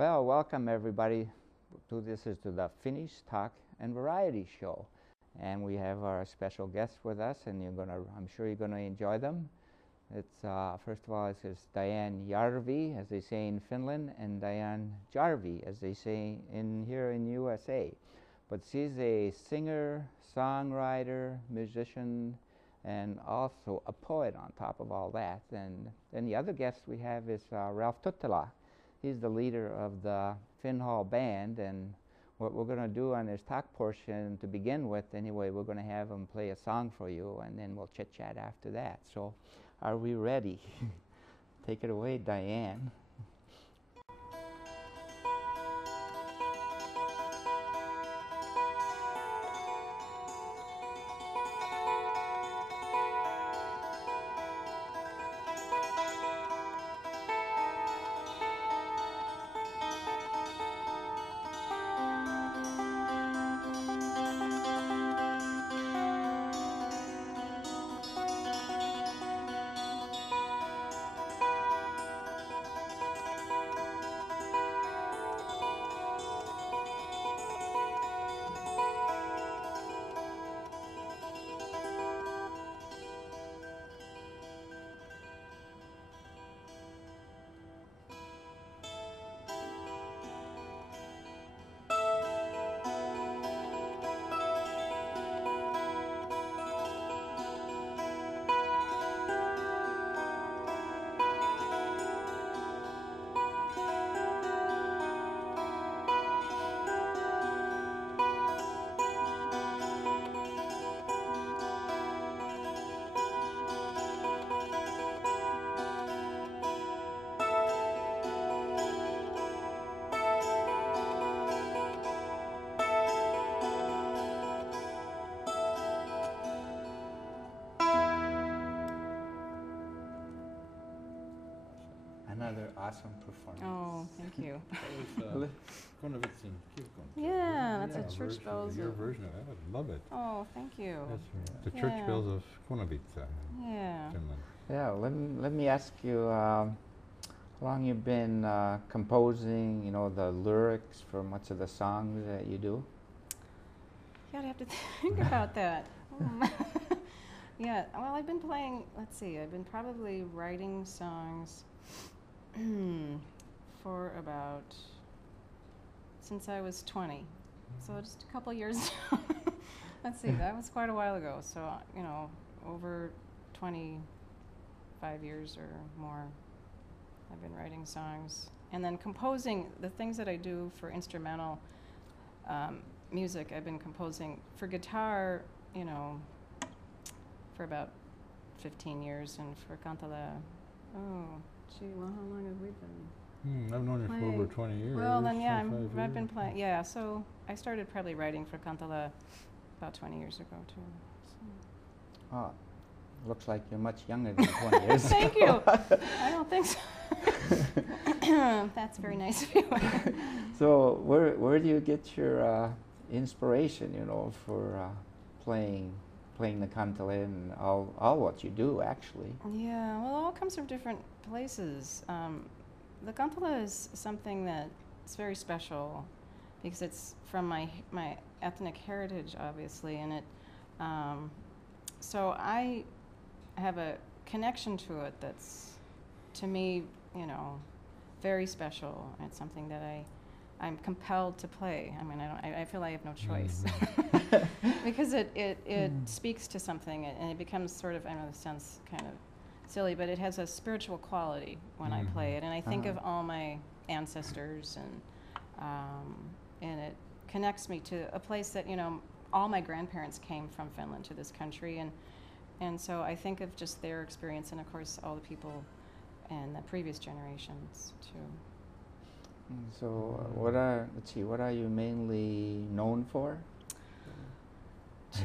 Well, welcome everybody to the Finnish Talk and Variety Show, and we have our special guests with us, and I'm sure you're gonna enjoy them. It's first of all, it's DIANE JARVI, as they say in Finland, and DIANE JARVI, as they say here in USA. But she's a singer, songwriter, musician, and also a poet on top of all that. And then the other guest we have is Ralph Tuttila. He's the leader of the FINNISH band, and what we're going to do on this talk portion to begin with, anyway, we're going to have him play a song for you, and then we'll chit-chat after that. So, are we ready? Take it away, DIANE. Another awesome performance. Oh, thank you. That was Konavitsin. Yeah, that's a church bells. Your version of that, I love it. Oh, thank you. That's the church bells of Konavitsa, Yeah. Finland. Yeah, let me ask you, how long you've been composing, the lyrics for much of the songs that you do? Yeah, I'd have to think about that. Yeah, well, I've been playing, let's see, I've been probably writing songs for about, since I was 20. So just a couple years. Let's see, that was quite a while ago. So, over 25 years or more, I've been writing songs. And then composing, the things that I do for instrumental music, I've been composing for guitar, for about 15 years, and for kantele, well, how long have we been I've known you playing? for over 20 years. Well, then, yeah, I've been playing, yeah, so I started probably writing for kantele about 20 years ago, too. So. Oh, looks like you're much younger than 20 years. Thank you. I don't think so. That's very nice of you. So, where do you get your inspiration, for playing the kantele and all what you do, actually? Yeah, well, it all comes from different places. The kantele is something that's very special because it's from my ethnic heritage, obviously, and it. So I have a connection to it that's, to me, very special. It's something that I'm compelled to play. I mean, I feel I have no choice. Because it speaks to something, and it becomes sort of, I know this sounds kind of silly, but it has a spiritual quality when I play it. And I think of all my ancestors, and it connects me to a place that, all my grandparents came from Finland to this country. And so I think of just their experience, and of course all the people in the previous generations too. So what are you mainly known for? Gee,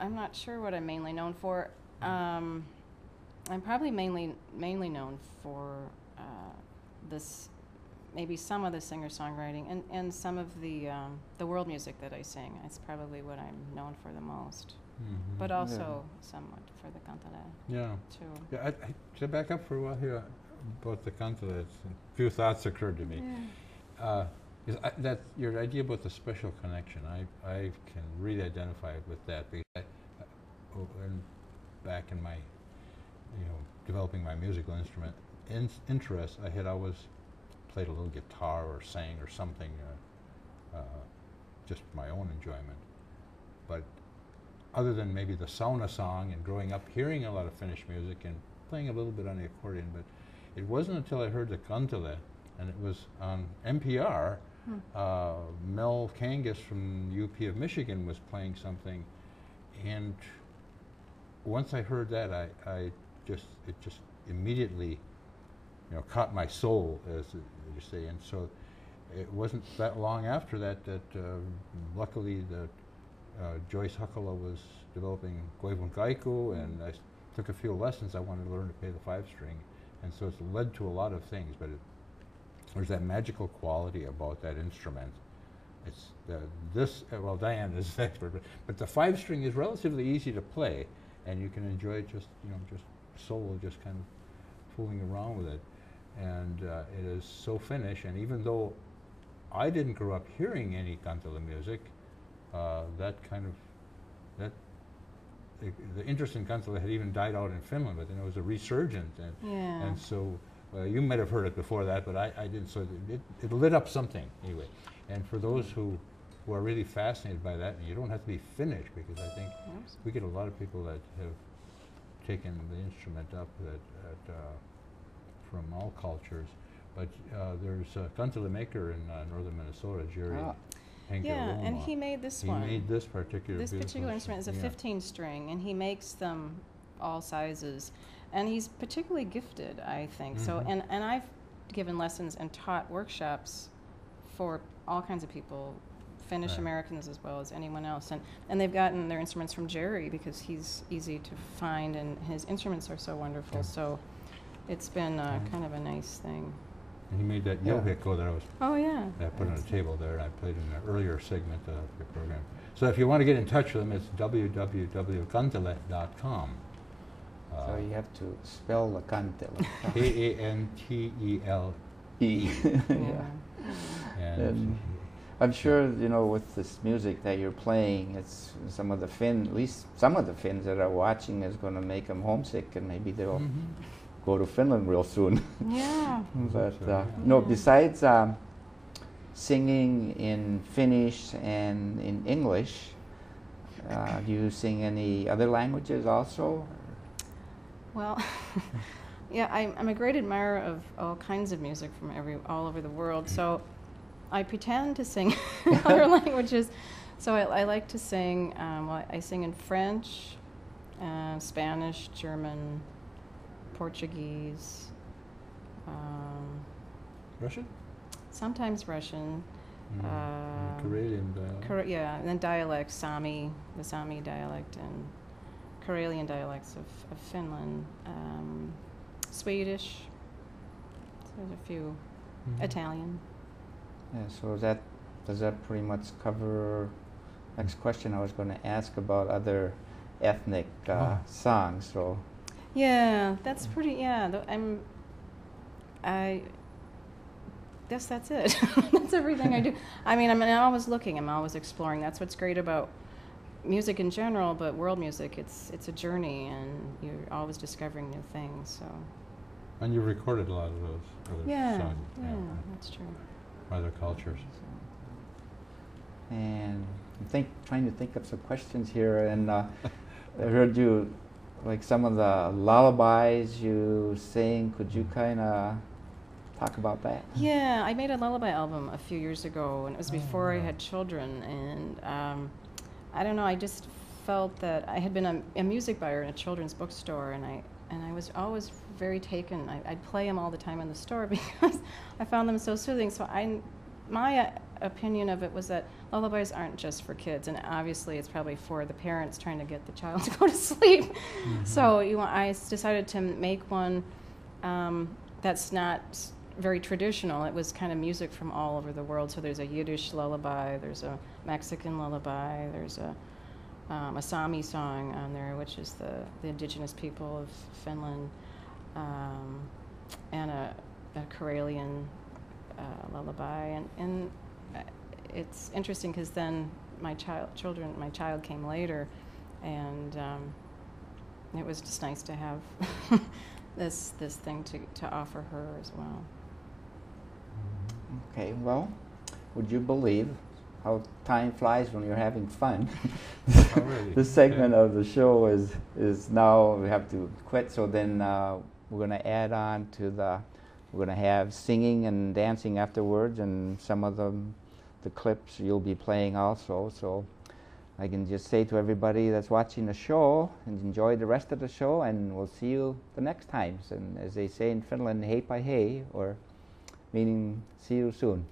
I'm not sure what I'm mainly known for. I'm probably mainly known for this, maybe some of the singer-songwriting and some of the world music that I sing. It's probably what I'm known for the most. But also somewhat for the kantele. Yeah. Too. Yeah, I should back up for a while here about the kantele. A few thoughts occurred to me. Yeah. That your idea about the special connection, I can really identify with that because back in my, developing my musical instrument interest, I had always played a little guitar or sang or something, just my own enjoyment. But other than maybe the sauna song and growing up hearing a lot of Finnish music and playing a little bit on the accordion, but it wasn't until I heard the kantele, and it was on NPR. Mel Kangas from UP of Michigan was playing something, and once I heard that, it just immediately, caught my soul, as you say. And so it wasn't that long after that luckily Joyce Jaakkola was developing Koivun Kaiku, and I took a few lessons. I wanted to learn to play the 5-string, and so it's led to a lot of things. But there's that magical quality about that instrument. It's well, Diane is an expert, but the 5-string is relatively easy to play, and you can enjoy it just solo, just kind of fooling around with it. And it is so Finnish, and even though I didn't grow up hearing any kantele music, the interest in kantele had even died out in Finland, but then it was a resurgent, and so you might have heard it before that, but I didn't. So it lit up something anyway. And for those who are really fascinated by that, and you don't have to be Finnish, because I think we get a lot of people that have taken the instrument up from all cultures. But there's a kantele maker in northern Minnesota, Jerry. Yeah, and he made this one. He made this particular instrument is a 15-string, and he makes them all sizes. And he's particularly gifted, I think. So, and I've given lessons and taught workshops for all kinds of people, Finnish Americans as well as anyone else. And they've gotten their instruments from Jerry because he's easy to find, and his instruments are so wonderful. So it's been kind of a nice thing. And he made that yohiko that I was I put on a table there, and I played in an earlier segment of your program. So if you want to get in touch with him, it's www.kantele.com. So you have to spell the kantele. Kantele. And I'm sure, with this music that you're playing, it's at least some of the Finns that are watching is going to make them homesick, and maybe they'll go to Finland real soon. Yeah. But besides singing in Finnish and in English, do you sing any other languages also? Well, yeah, I'm a great admirer of all kinds of music from all over the world. So I pretend to sing in other languages. So I like to sing. I sing in French, Spanish, German, Portuguese, Russian? Sometimes Russian. Karelian dialect. Yeah, and then dialects, the Sami dialect, and Karelian dialects of Finland, Swedish, so there's a few, Italian. Yeah, so does that pretty much cover? Next question I was going to ask about other ethnic songs. So. Yeah, that's pretty. Yeah, I guess that's it. That's everything I do. I'm always looking. I'm always exploring. That's what's great about music in general, but world music. It's a journey, and you're always discovering new things. So. And you recorded a lot of those other songs. Yeah, that's true. Other cultures. And I'm trying to think of some questions here, and I heard you, like some of the lullabies you sing. Could you kind of talk about that? Yeah, I made a lullaby album a few years ago, and it was before I had children. And I don't know, I just felt that I had been a music buyer in a children's bookstore, and I was always very taken. I'd play them all the time in the store because I found them so soothing. So my opinion of it was that lullabies aren't just for kids, and obviously it's probably for the parents trying to get the child to go to sleep. So I decided to make one that's not very traditional. It was kind of music from all over the world. So there's a Yiddish lullaby, there's a Mexican lullaby, there's a Sami song on there, which is the indigenous people of Finland, and a Karelian lullaby, and it's interesting because then my child came later, and it was just nice to have this thing to offer her as well. Okay, well, would you believe how time flies when you're having fun? Oh, really? This segment of the show is now we have to quit, so then we're going to add on to we're going to have singing and dancing afterwards, and some of the clips you'll be playing also. So I can just say to everybody that's watching the show, and enjoy the rest of the show, and we'll see you the next times. And as they say in Finland, heippa hei, or meaning see you soon.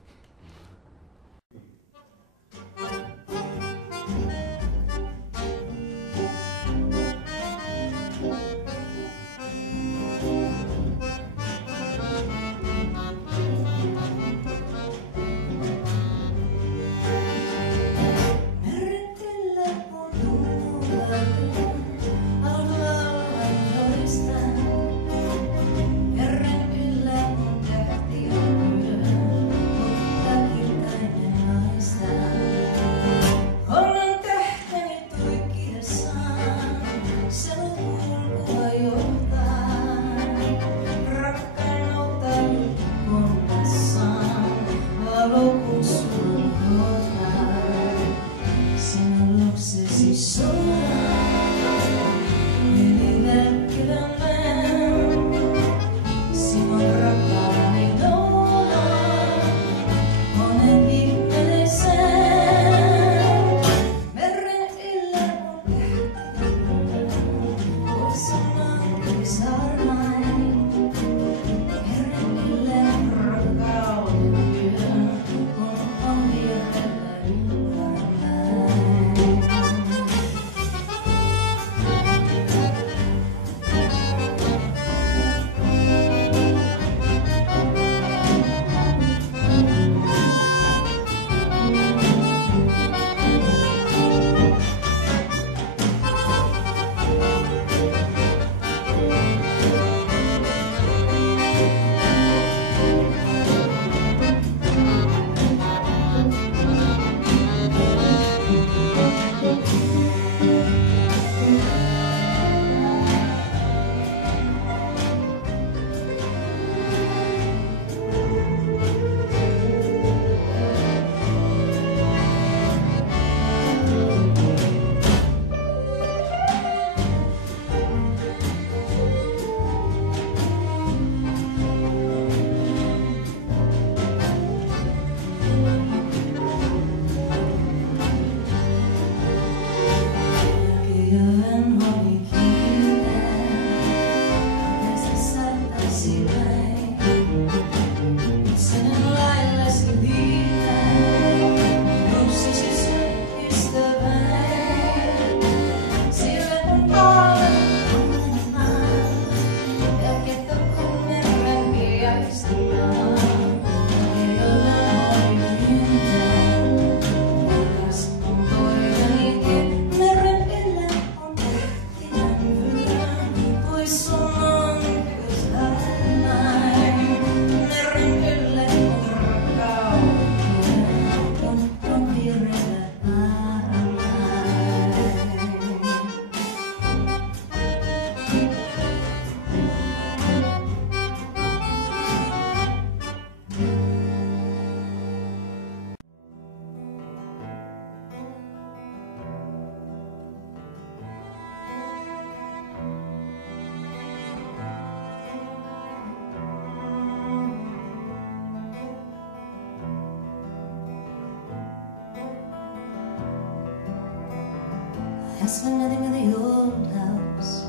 That's the nothing of the old house,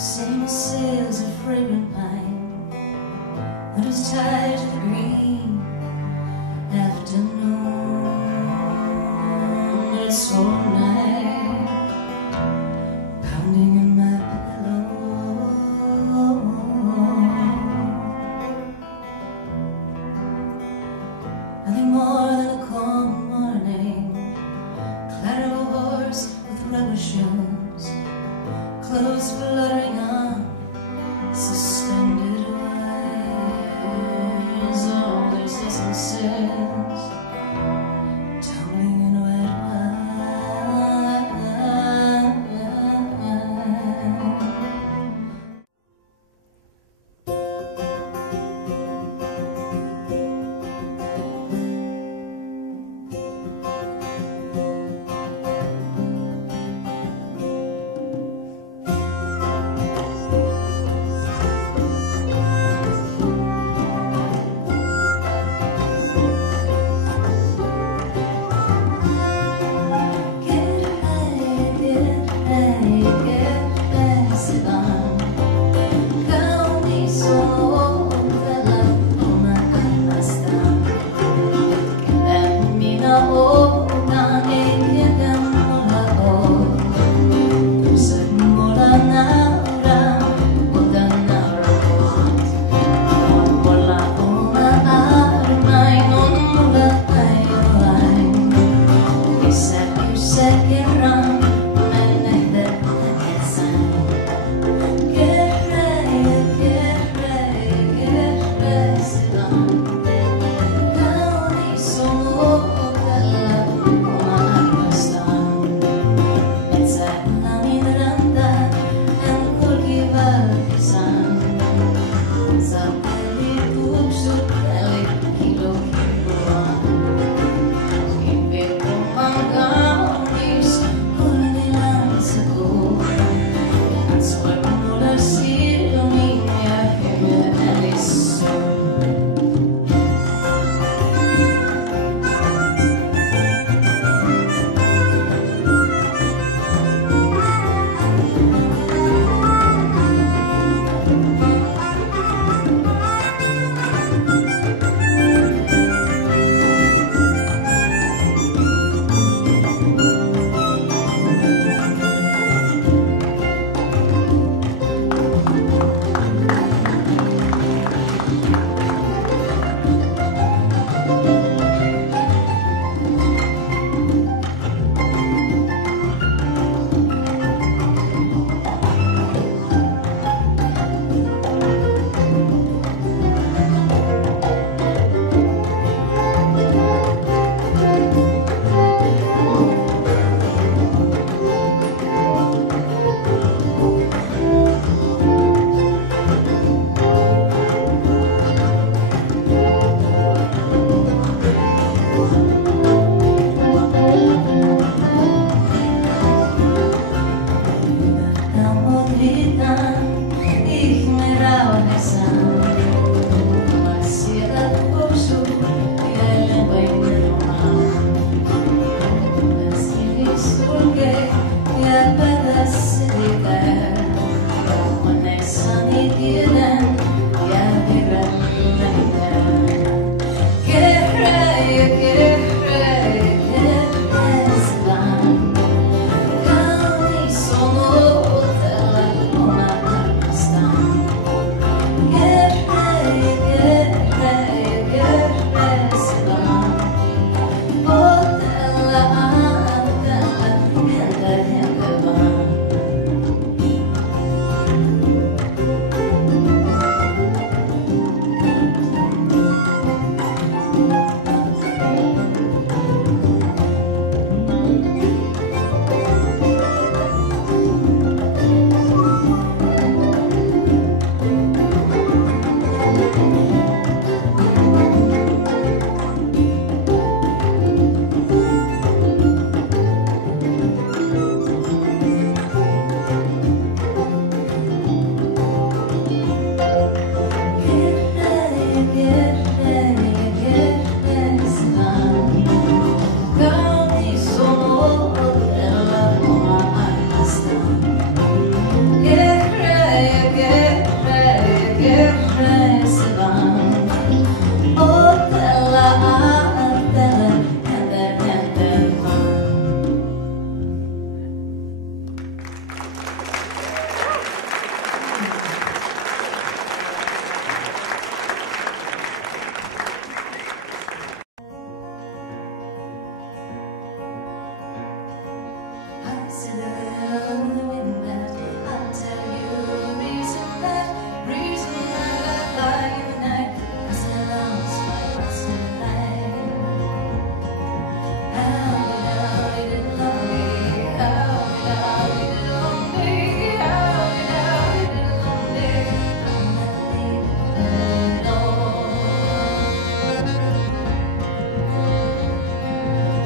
same sails of fragrant pine, but it's tied to the green afternoon. It's all night pounding in my pillow, nothing more than a calm morning, clatter of a horse with rubber shoes, clothes fluttering on suspended wires. Oh,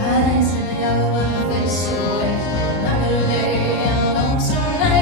Eyes in the yellow face away, another day and lonesome night.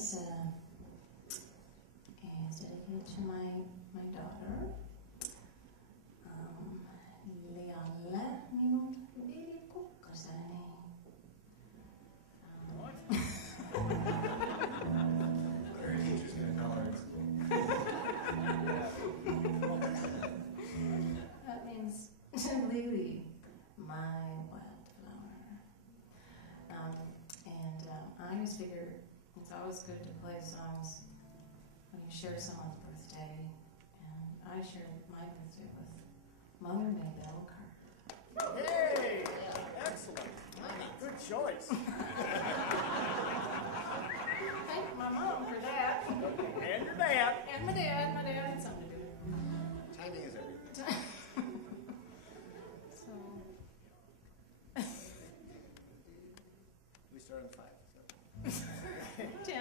is dedicated to my daughter. Lealle minun velikukkaseni. That means Lily, my wildflower. I always figure it's always good to play songs when you share someone's birthday. And I shared my birthday with Mother Maybelle Carter. Hey! Excellent. Good choice. Thank my mom for that. And your dad. And my dad. My dad had something to do with it. Timing is everything. So, We start on 5. So. 10.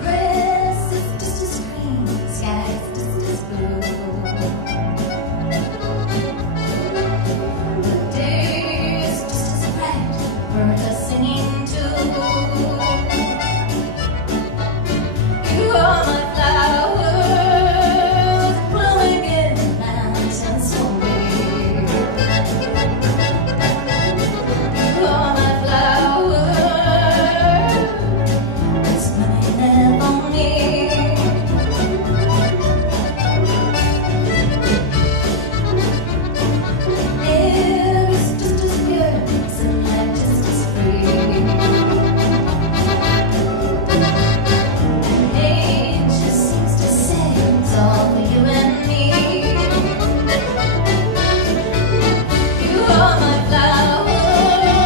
Grass is just as green, sky is just as blue. The day is just as bright, birds are singing too. You are my flowers, blowing in the mountains for me. You are my flowers, smiling on me. Air is just as pure, sunlight just as free. And age just seems to say it's all for you and me. You are my flowers,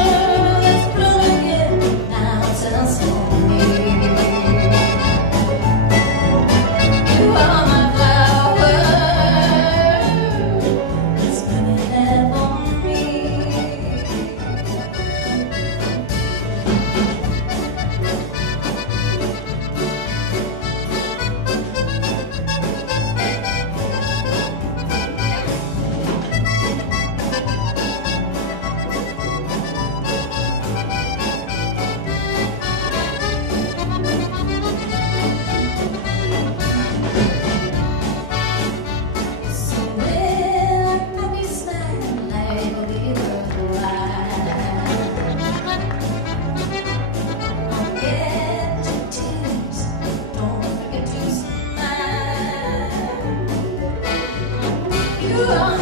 blowing in mountains for me. You are my flowers, smiling on me. So when I probably smile like we were alive, forget your tears, don't forget to smile. You are